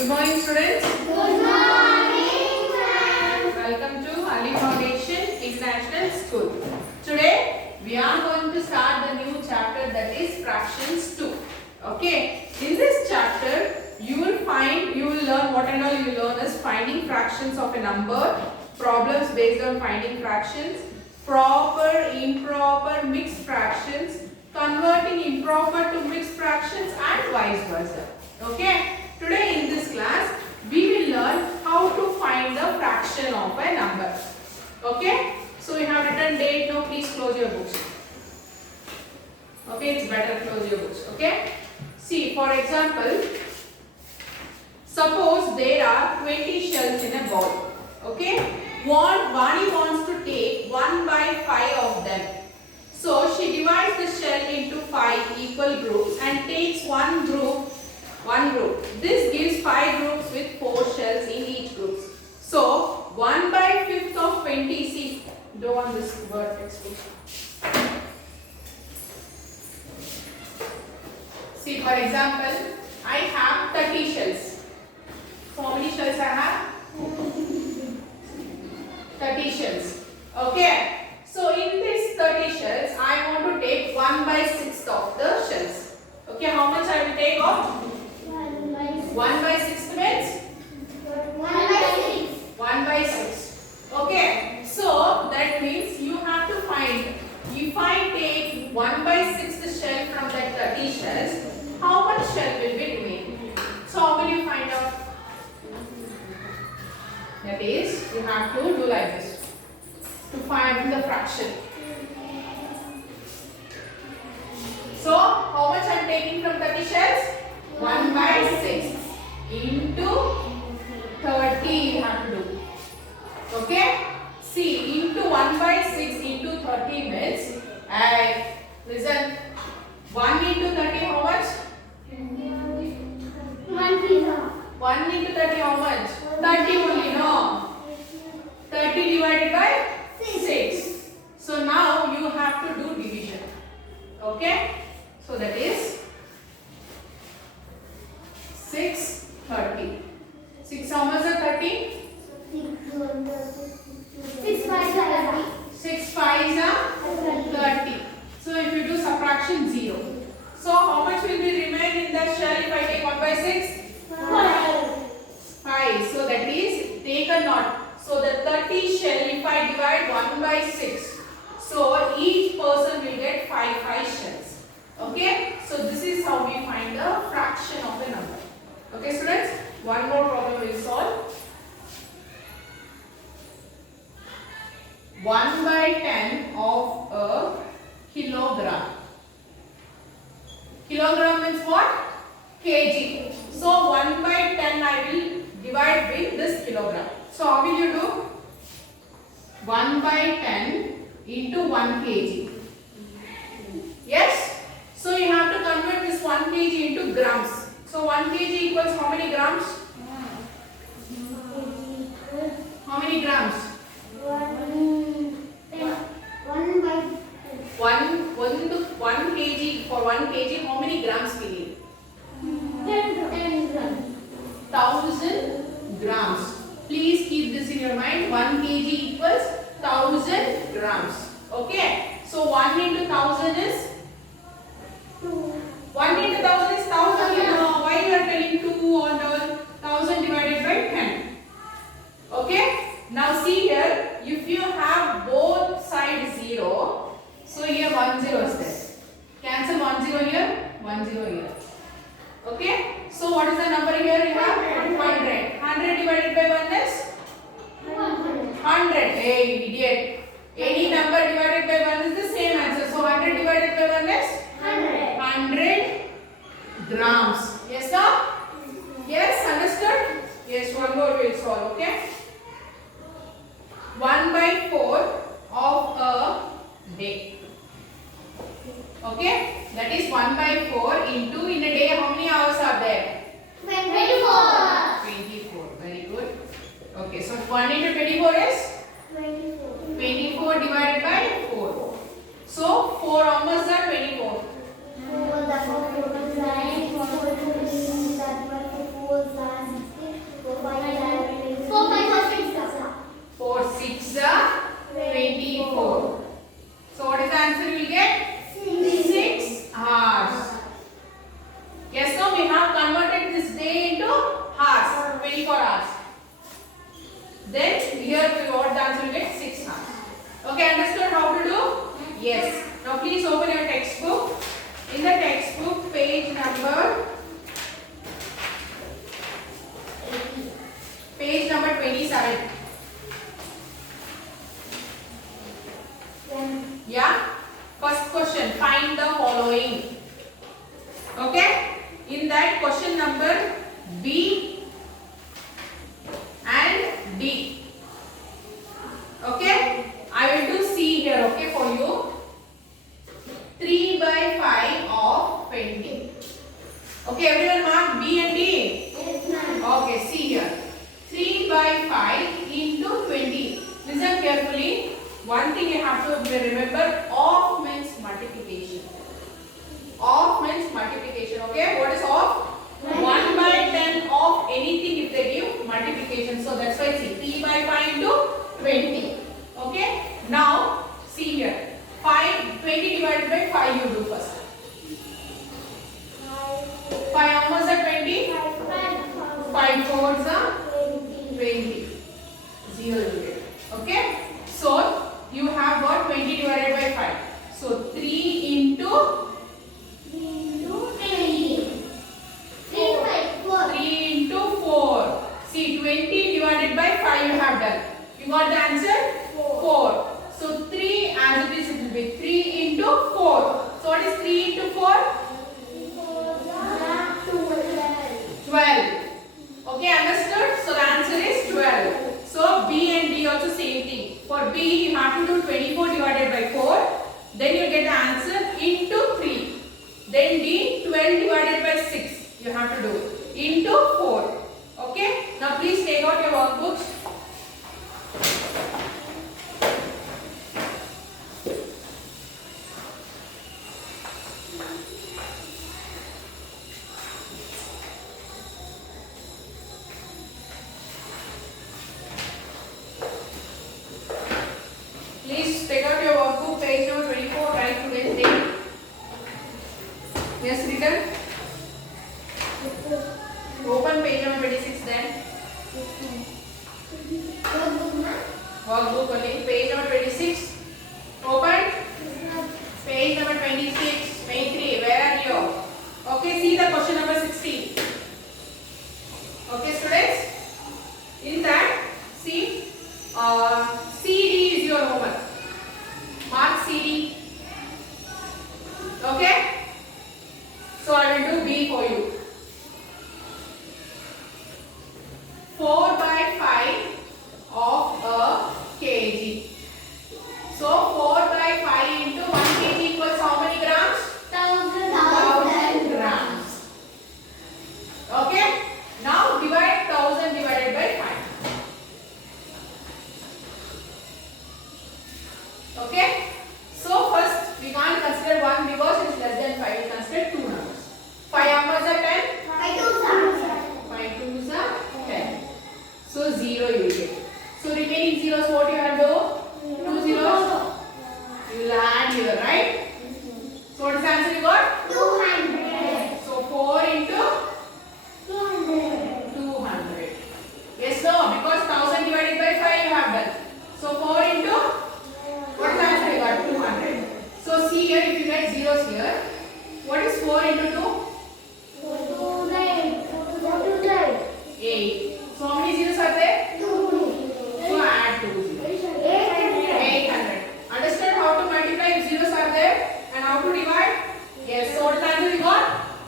Good morning, students. Good morning, ma'am. Welcome to Ali Foundation International School. Today we are going to start the new chapter, that is fractions 2. Okay. In this chapter, you will learn what and all you will learn is finding fractions of a number, problems based on finding fractions, proper, improper, mixed fractions, converting improper to mixed fractions, and vice versa. Okay. Today in this class, we will learn how to find the fraction of a number. Okay. So you have written date. Now please close your books. Okay, it's better close your books. Okay. See, for example, suppose there are 20 shells in a ball. Okay. Vani wants to take 1 by 5 of them. So she divides the shell into 5 equal groups and takes one group. This gives 5 groups with 4 shells in each group. So 1 by 5th of 20. See, do on this word textbook. See, for example, I have 30 shells. So how many shells I have? 30 shells. Okay. So in this 30 shells, I want to take 1 by 6th of the shells. Okay, how much I will take off? 1 by 6 means? 1 by 6. 1 by 6. Okay. So that means you have to find, if I take 1 by 6th shell from that 30 shells, how much shell will be remaining? So how will you find out? That is, you have to do like this to find the fraction. So how much I am taking from 30 shells? 1 by 6 into 30 you have to do. Okay? See, into 1 by 6 into 30 means, listen, 1 into 30 how much? 1 into 30 how much? 30 only, no? 30 divided by 6. So now you have to do division. Okay? So that is 6, 30. 6 how much is 30? 6 by 30. 6 5 is 30. So if you do subtraction 0. So how much will be remain in the shell if I take 1 by 6? 5. So that is take a knot. So the 30 shell if I divide 1 by 6. So each person will get 5 shells. Okay. So this is how we find the fraction of a number. Okay students. One more problem we will solve. 1 by 10 of a kilogram. Kilogram means what? Kg. So 1 by 10 I will divide with this kilogram. So how will you do? 1 by 10 into 1 kg. Yes? So you have to convert this 1 kg into grams. So 1 kg equals how many grams? How many grams? 1 kg. For 1 kg, how many grams we need? 10 grams. 1000 grams. Please keep this in your mind. 1 kg equals 1000 grams. Okay. So 1 into 1000 is? 1 into 1000 is 1000. You know why you are telling 2 on the 1000 divided by 10. Okay. Now see here. If you have both sides 0, so here 1 0 is there. Cancel 1 0 here, 1 0 here. Okay. So what is the number here? You have 100. 100 divided by 1 is? 100. Hey idiot. Any number divided by 1 is the same answer. So 100 divided by 1 is? 100 grams. Yes sir? Yes, understood? Yes, one more we will solve. Okay. 1 by 4 of a day. Okay. That is 1 by 4 into, in a day how many hours are there? 24. 24. Very good. Okay. So 1 into 24 is? 24 divided by 4. So 4 how much are 24? 4 that 4 9 4 4 that 4 4 Okay, everyone mark B and D. Yes, ma'am. Okay, see here. 3 by 5 into 20. Listen carefully. One thing you have to remember, off means multiplication. Off means multiplication. Okay, what is off? 1 by 10 of anything if they give multiplication. So that's why see 3 by 5 into 20. Okay, now see here. 20 divided by 5 you do first. 5 how much is 20? 5 fours are 20. 0 you get. Okay, so you have got 20 divided by 5. So 3 into 3 into 4. See, 20 divided by 5 you have done. You got the answer? 4. So 3 as it is, it will be 3 into 4. So what is 3 into 4? 12. Okay, understood? So the answer is 12. So B and D also same thing. For B you have to do 24 divided by 4. Then you get the answer into 3. Then D 12 divided by 6. You have to do into 4. Okay. Now please take out your workbooks. Please take out your workbook, page number 24, write today's date. Yes, written. Open page number 26 then. Workbook only. Page number 26. Open. Page number 26. 23. Where are you? Okay, see the question number 16. Okay, students. In that, see, CD is your homework. Mark CD. Okay. So I will do B for you. 4 by 5 of a kg. So 4 by 5 into 1 kg equals how many grams? 1000 grams. Okay. Now divide 1000 divided by 5. Okay. So first we can't consider 1 because it is less than 5. We consider 2 numbers. 5 numbers are 10. 5 twos are 10. So 0 you will get. So remaining zeros, what you have to do? 2 zeros. You will add here, right? So what is the answer you got? 200. So 4 into 200. Yes, no, because 1000 divided by 5 you have done. So 4 into, what is the answer you got? 200. So see here, if you get zeros here, what is 4 into 2? 8. So how many zeros are there? 2. So add 2 zeros. 800. Understand how to multiply if zeros are there and how to divide? Yes. So what is the answer you got?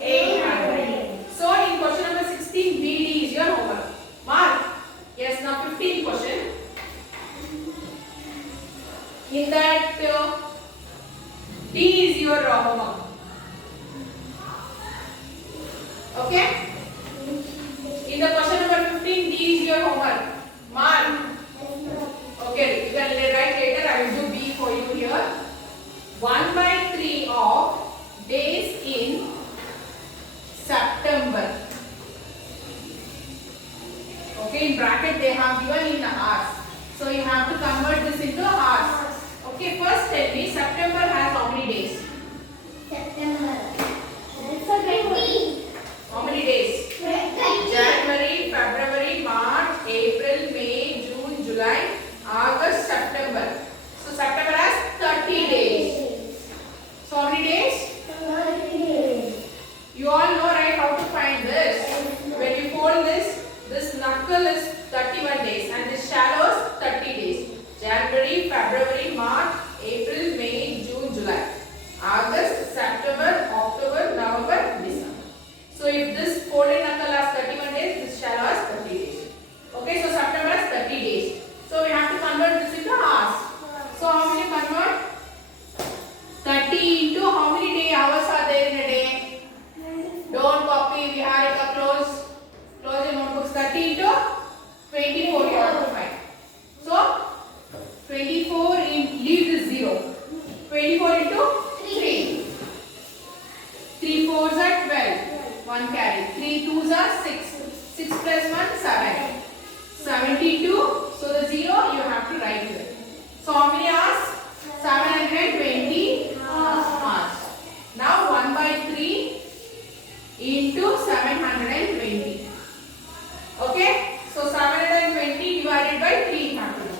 800. So in question number 16, BD is your homework. Mark. Yes. Now 15th question. In that D is your homework. Okay. In the question number 15, D is your homework. Mark. Okay, you can write later. I will do B for you here. 1 by 3 of days in September. Okay, in bracket they have given in the hours. So you have to convert this into hours. Okay, first tell me September has how many days? How many days? January, February, March, April, May, June, July, August, September. So September has 30 days. So how many days? You all know, right, how to find this. When you fold this knuckle is 31 days and this shallow is 30 days. January, February, March, April, May, June, July, August, September, October, November, December. So if this folded knuckle has 31 days, this shallow has 30 days. Okay, so September has 30 days. So we have to convert this into hours. So how many convert? 30 into how many hours are there in a day? Don't copy 3 fours are 12. 1 carry. 3 twos are 6. 6 plus 1, 7. 72. So the 0 you have to write here. So how many hours? 720 hours. Now 1 by 3 into 720. Okay? So 720 divided by 3 you have to do.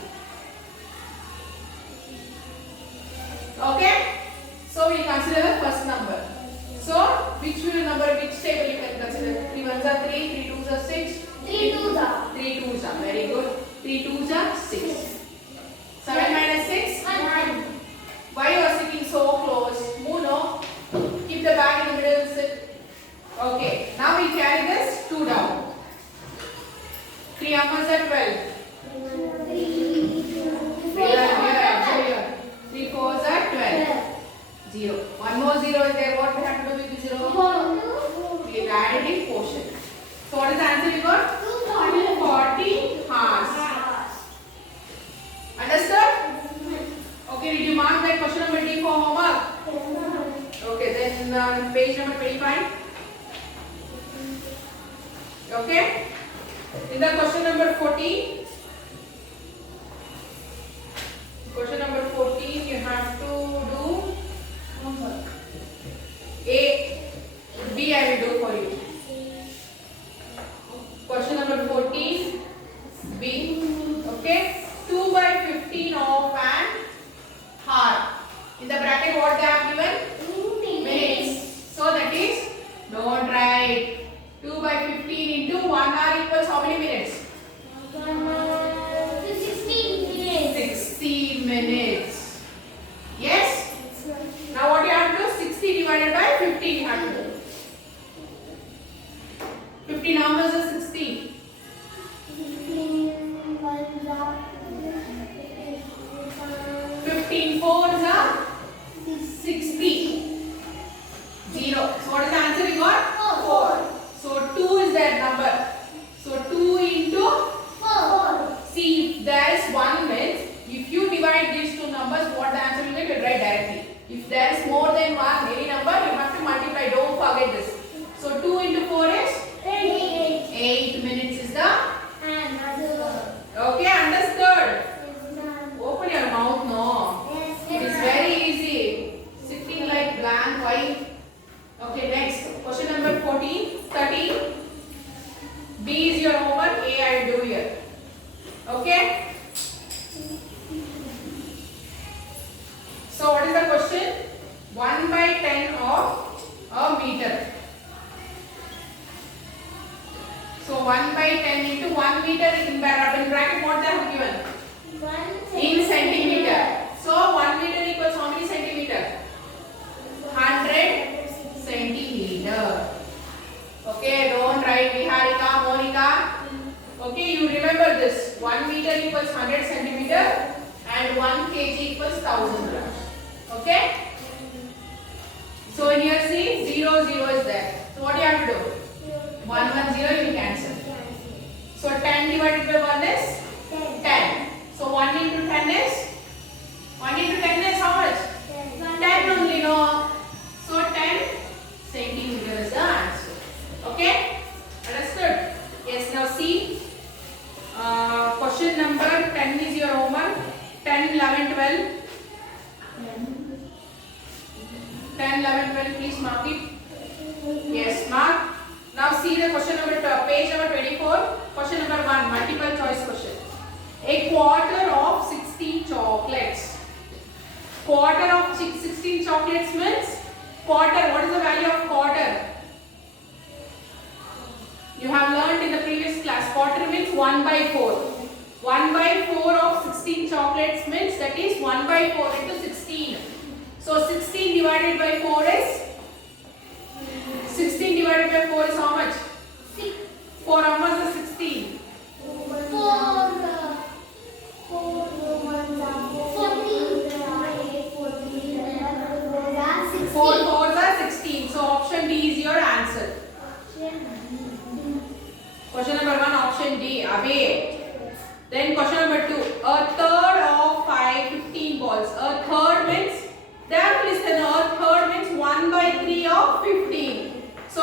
Okay? So we consider the first number. So which number, which table you can consider? 3 ones are 3, 3 twos are 6. 3 twos are 3 twos are very good. 3 twos are 6. 7 minus 6. 1. Why you are sitting so close? Muno, keep the bag in the middle. Sit. Okay. Now we carry this 2 down. 3 numbers are 12. 3 fours are 12. 0. One more 0 is there. What we have to do with the 0? We have added in quotient. So what is the answer you got? 240 hours. Understood? Okay, did you mark that question number D for homework? Okay, then page number 25. Okay? In the question number 14. Question number 14, you have to do A, B I will do for you. Question number 14, B. Okay? 2 by 15 of an hour. In the bracket what they have given? Minutes. So that is, don't write. 2 by 15 into 1 hour equals how many minutes? 60 minutes. Yes? Now what you have to do? 60 divided by 15 you have to do. 15 numbers are 60. 15 fours are 60. 0. So what is the answer we got? 4. So 2 is that number. So 2 into 4. See, if there is 1 means, if you divide these two numbers, what the answer will get, you write directly. If there is more than 1, any number, you have to multiply. Don't forget this. So 2 into 4 is 8 minutes is the. Okay, understood. Open your mouth, no. It is very easy. Sitting like blank, why? Okay, next. Question number 13. B is your homework, A I will do here. Okay? So what is the question? 1 by 10 of a meter. So 1 by 10 into 1 meter in bracket what they have given? In centimeter. So 1 meter equals how many centimeter? 100 centimeter. Okay, don't write Viharika, Monica. Okay, you remember this. 1 meter equals 100 centimeter and 1 kg equals 1000 grams. Okay? So here see 0, 0 is there. So what do you have to do? 1, 1, 0 you will cancel. So 10 divided by 1 is 10. So 1 into 10 is? 1 into 10 is how much? 10 only, no. So 10 centimeter is the answer. Okay? Understood? Yes, now see. Question number 10 is your homework. 10, 11, 12. 10, 11, 12, please mark it. Yes, mark. Now see the question number page number 24. Question number 1, multiple choice question. A quarter of 16 chocolates. Quarter of 16 chocolates means quarter. What is the value of quarter? You have learned in the previous class. Quarter means 1 by 4. 1 by 4 of 16 chocolates means that is 1 by 4 into 16. So 16 divided by 4 is 16 divided by 4 is how much? 4 numbers are 16. 4 fours are 16. So option D is your answer. Question number 1, option D. Abhay. Then question number 2. A third of 15 balls. A third means, there listen, a third means 1 by 3 of 15.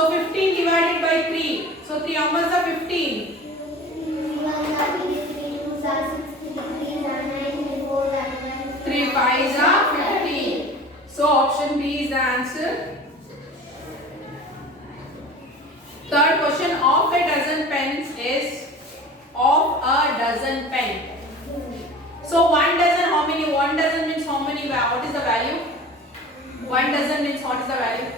So 15 divided by 3. So 3 numbers are 15. 3 5s are 15. So option B is the answer. Third question, of a dozen pens is of a dozen pen. So 1 dozen, how many? 1 dozen means how many? What is the value? 1 dozen means what is the value?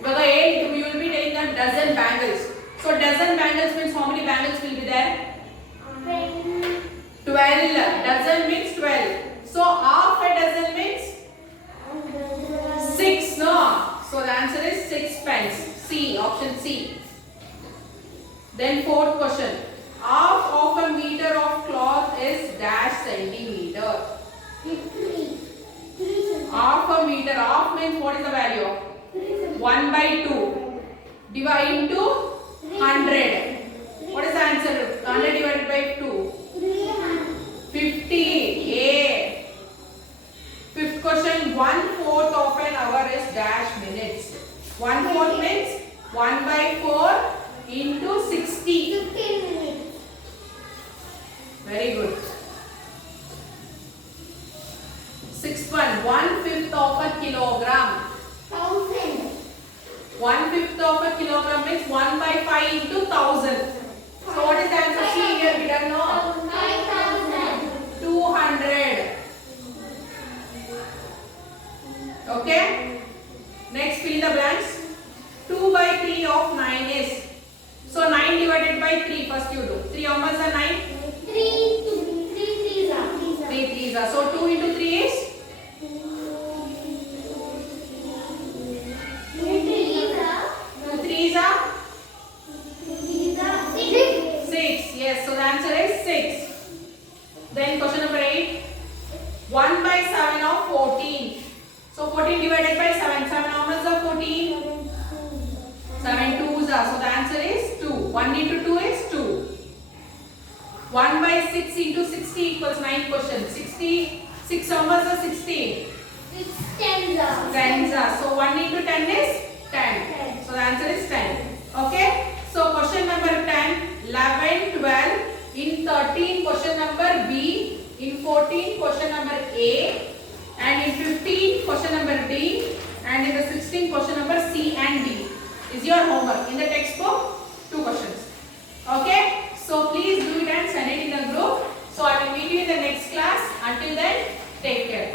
Because 8, you will be taking a dozen bangles. So dozen bangles means how many bangles will be there? 12. Dozen means 12. So half a dozen means 6. No. So the answer is 6 pens. C. Option C. Then fourth question. Half of a meter of cloth is dash centimeter. Half a meter. Half means what is the value? 1 by 2. Divide into 100. What is the answer? 100 divided by 2. 50. A. Fifth question. 1/4 of an hour is dash minutes. 1/4 means 1 by 4 into 60. 15 minutes. Very good. Sixth one. 1/5 of a kilogram. 1000. 1/5 of a kilogram means 1 by 5 into 1000. So what is the answer? See here, we don't know. 5000. 200. Okay. Next, fill in the blanks. 2 by 3 of 9 is. So 9 divided by 3. First you do. 3 how much are 9? 3 threes are. 3 threes are. So 2 into 3 is? 2 threes are. 2 threes are? 6. 6. Yes. So the answer is 6. Then question number 8. 1 by 7 of 14. So 14 divided by 7. 7 how much are 14? 7 twos are. So the answer is 2. 1 into 2 is 2. 1 by 6 into 60 equals 9 question. 60. 6 how much are 60? 6 tens are. 10s are. So 1 into 10 is 10. So the answer is 10. Okay. So question number 10, 11, 12. In 13 question number B. In 14 question number A. And in 15 question number D. And in the 16 question number C and D. Is your homework. In the textbook, 2 questions. Okay. So please do it and send it in the group. So I will meet you in the next class. Until then, take care.